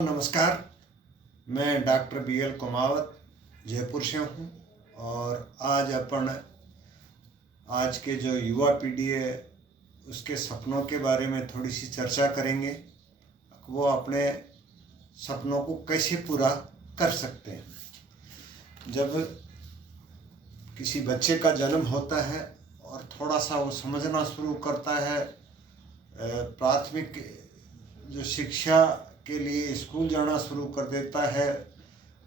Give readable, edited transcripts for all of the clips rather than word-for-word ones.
नमस्कार। मैं doctor BL Kumawat Jaipur से हूँ और आज के जो युवा पीढ़ी है उसके सपनों के बारे में थोड़ी सी चर्चा करेंगे। वो अपने सपनों को कैसे पूरा कर सकते हैं। जब किसी बच्चे का जन्म होता है और थोड़ा सा वो समझना शुरू करता है, प्राथमिक जो शिक्षा के लिए स्कूल जाना शुरू कर देता है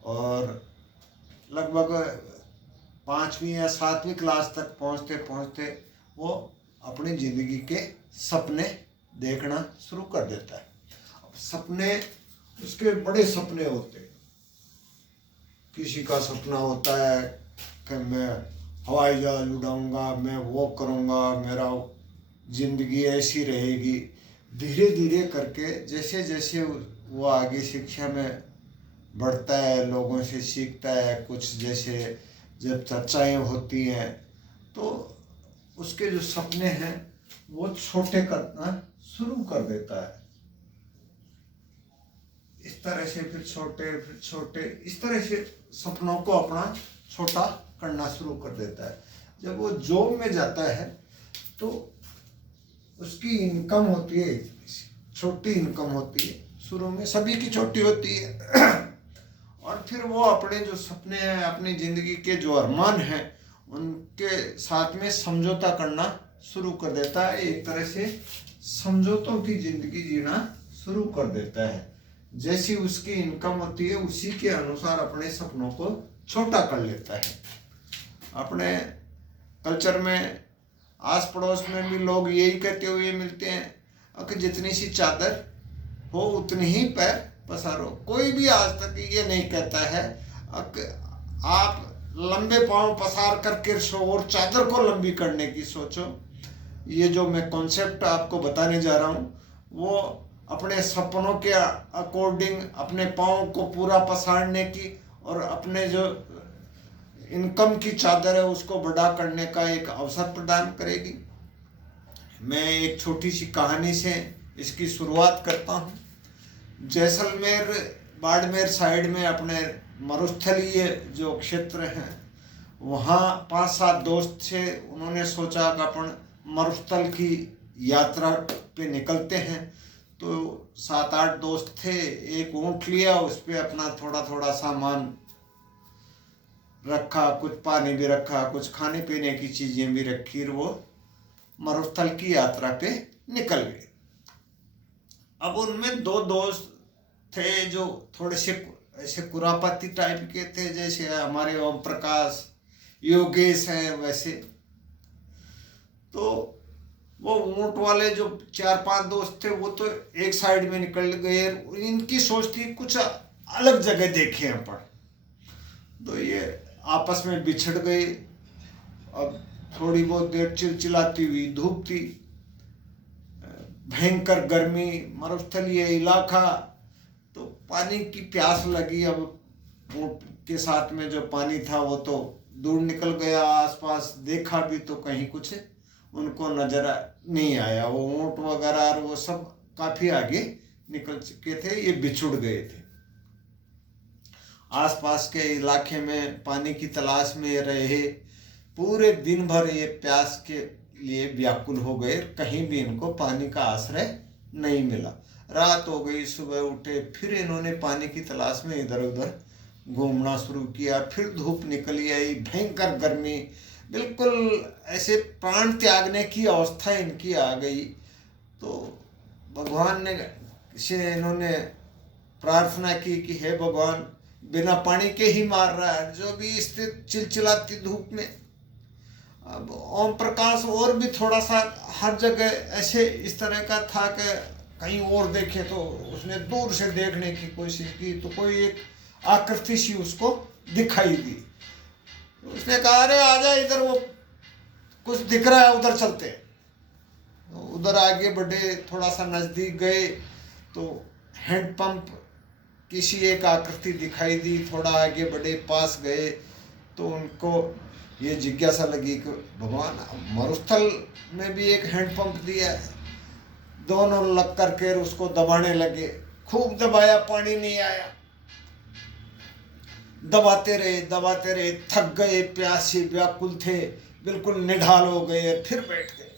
और लगभग 5वीं या 7वीं क्लास तक पहुँचते पहुँचते वो अपनी ज़िंदगी के सपने देखना शुरू कर देता है। अब सपने उसके बड़े सपने होते हैं। किसी का सपना होता है कि मैं हवाई जहाज उड़ाऊँगा, मैं वो करूँगा, मेरा ज़िंदगी ऐसी रहेगी। धीरे धीरे करके जैसे जैसे वो आगे शिक्षा में बढ़ता है, लोगों से सीखता है, कुछ जैसे जब चर्चाएं होती हैं तो उसके जो सपने हैं वो छोटे करना शुरू कर देता है। इस तरह से फिर छोटे इस तरह से सपनों को अपना छोटा करना शुरू कर देता है। जब वो जॉब में जाता है तो उसकी इनकम होती है, छोटी इनकम होती है, शुरू में सभी की छोटी होती है और फिर वो अपने जो सपने हैं, अपनी ज़िंदगी के जो अरमान हैं, उनके साथ में समझौता करना शुरू कर देता है। एक तरह से समझौतों की ज़िंदगी जीना शुरू कर देता है। जैसी उसकी इनकम होती है उसी के अनुसार अपने सपनों को छोटा कर लेता है। अपने कल्चर में आस पड़ोस में भी लोग यही कहते हुए मिलते हैं कि जितनी सी चादर हो उतनी ही पैर पसारो। कोई भी आज तक ये नहीं कहता है कि आप लंबे पांव पसार करके सो और चादर को लंबी करने की सोचो। ये जो मैं कॉन्सेप्ट आपको बताने जा रहा हूँ वो अपने सपनों के अकॉर्डिंग अपने पाँव को पूरा पसारने की और अपने जो इनकम की चादर है उसको बड़ा करने का एक अवसर प्रदान करेगी। मैं एक छोटी सी कहानी से इसकी शुरुआत करता हूँ। जैसलमेर बाड़मेर साइड में अपने मरुस्थलीय जो क्षेत्र हैं वहाँ 5-7 दोस्त थे। उन्होंने सोचा कि अपन मरुस्थल की यात्रा पे निकलते हैं। तो 7-8 दोस्त थे। एक ऊँट लिया, उस पर अपना थोड़ा थोड़ा सामान रखा, कुछ पानी भी रखा, कुछ खाने पीने की चीज़ें भी रखी और वो मरुस्थल की यात्रा पे निकल गए। अब उनमें 2 दोस्त थे जो थोड़े से ऐसे कुरापति टाइप के थे, जैसे हमारे ओम प्रकाश, योगेश हैं वैसे। तो वो ऊँट वाले जो 4-5 दोस्त थे वो तो एक साइड में निकल गए। इनकी सोच थी कुछ अलग जगह देखें अपन। तो ये आपस में बिछड़ गए। अब थोड़ी बहुत देर चिलचिलाती हुई धूप थी, भयंकर गर्मी, मरुस्थलीय इलाका, तो पानी की प्यास लगी। अब ऊँट के साथ में जो पानी था वो तो दूर निकल गया। आसपास देखा भी तो कहीं कुछ उनको नजर नहीं आया। वो ऊँट वगैरह और वो सब काफी आगे निकल चुके थे, ये बिछुड़ गए थे। आसपास के इलाके में पानी की तलाश में रहे। पूरे दिन भर ये प्यास के लिए व्याकुल हो गए, कहीं भी इनको पानी का आश्रय नहीं मिला। रात हो गई, सुबह उठे, फिर इन्होंने पानी की तलाश में इधर उधर घूमना शुरू किया। फिर धूप निकली आई, भयंकर गर्मी, बिल्कुल ऐसे प्राण त्यागने की अवस्था इनकी आ गई। तो भगवान से इन्होंने प्रार्थना की कि हे भगवान, बिना पानी के ही मार रहा है जो भी इस चिलचिलाती धूप में। अब ओम प्रकाश और भी थोड़ा सा हर जगह ऐसे इस तरह का था कि कहीं और देखे तो उसने दूर से देखने की कोशिश की तो कोई एक आकृति सी उसको दिखाई दी। उसने कहा अरे आजा इधर, वो कुछ दिख रहा है, उधर चलते। तो उधर आगे बढ़े, थोड़ा सा नज़दीक गए तो हैंडपंप किसी एक आकृति दिखाई दी। थोड़ा आगे बढ़े, पास गए तो उनको ये जिज्ञासा लगी कि भगवान मरुस्थल में भी एक हैंडपंप दिया है। दोनों लग करके उसको दबाने लगे, खूब दबाया, पानी नहीं आया। दबाते रहे, थक गए, प्यासे व्याकुल थे, बिल्कुल निढाल हो गए, फिर बैठ गए।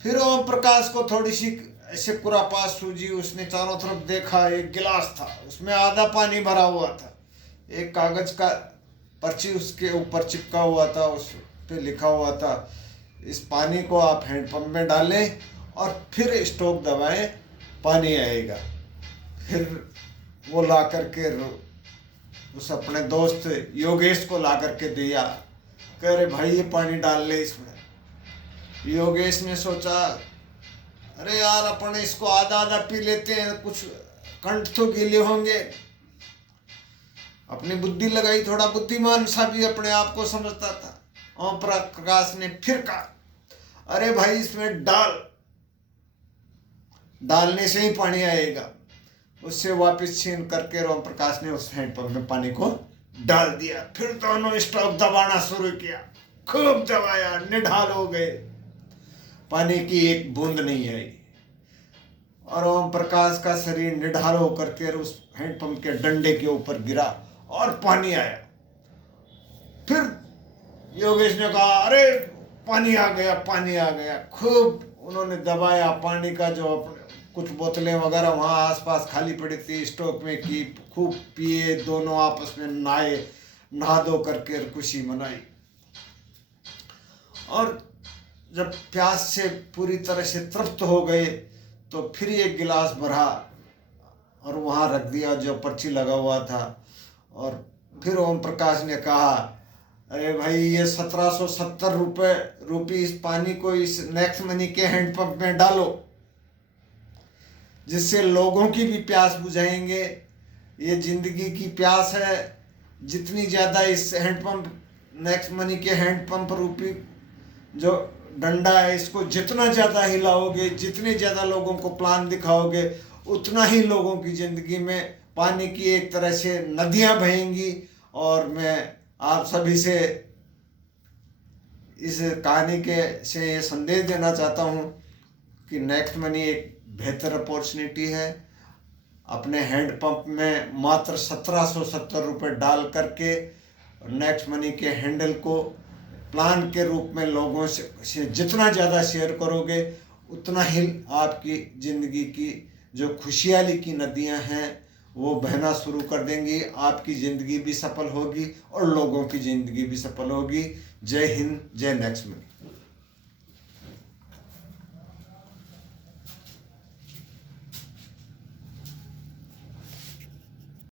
फिर ओम प्रकाश को थोड़ी सी ऐसे कुरापास सूझी। उसने चारों तरफ देखा, एक गिलास था, उसमें आधा पानी भरा हुआ था। एक कागज का पर्ची उसके ऊपर चिपका हुआ था, उस पे लिखा हुआ था, इस पानी को आप हैंडपंप में डालें और फिर स्टॉक दबाएं, पानी आएगा। फिर वो ला करके उस अपने दोस्त योगेश को ला करके दिया। कह रहे भाई ये पानी डाल ले इसमें। योगेश ने सोचा, अरे यार अपन इसको आधा आधा पी लेते हैं, कुछ कंठ तो गीले होंगे। अपनी बुद्धि लगाई, थोड़ा बुद्धिमान सा भी अपने आप को समझता था। ओम प्रकाश ने फिर कहा, अरे भाई इसमें डालने से ही पानी आएगा। उससे वापस छीन करके ओम प्रकाश ने उस हैंडपंप में पानी को डाल दिया। फिर दोनों स्टॉक दबाना शुरू किया, खूब दबाया, निढाल हो गए, पानी की एक बूंद नहीं आई। और ओम प्रकाश का शरीर निढाल होकर के उस हैंडपंप के डंडे के ऊपर गिरा और पानी आया। फिर योगेश ने कहा, अरे पानी आ गया। खूब उन्होंने दबाया, पानी का जो कुछ बोतलें वगैरह वहाँ आसपास खाली पड़ी थी स्टॉक में की, खूब पिए, दोनों आपस में नहा धो करके खुशी मनाई। और जब प्यास से पूरी तरह से तृप्त हो गए तो फिर एक गिलास भरा और वहाँ रख दिया जो पर्ची लगा हुआ था। और फिर ओम प्रकाश ने कहा, अरे भाई ये 1770 रुपये इस पानी को इस नेक्स्ट मनी के हैंडपंप में डालो, जिससे लोगों की भी प्यास बुझाएंगे। ये जिंदगी की प्यास है, जितनी ज़्यादा इस हैंडपंप नेक्स्ट मनी के हैंडपंप रूपी जो डंडा है, इसको जितना ज़्यादा हिलाओगे, जितने ज़्यादा लोगों को प्लान दिखाओगे, उतना ही लोगों की ज़िंदगी में पानी की एक तरह से नदियाँ बहेंगी। और मैं आप सभी से इस कहानी के से ये संदेश देना चाहता हूँ कि नेक्स्ट मनी एक बेहतर अपॉर्चुनिटी है। अपने हैंडपंप में मात्र 1770 रुपये डाल करके नेक्स्ट मनी के हैंडल को प्लान के रूप में लोगों से जितना ज़्यादा शेयर करोगे, उतना ही आपकी ज़िंदगी की जो खुशहाली की नदियां हैं वो बहना शुरू कर देंगी। आपकी ज़िंदगी भी सफल होगी और लोगों की ज़िंदगी भी सफल होगी। जय हिंद, जय नेक्स्ट मनी।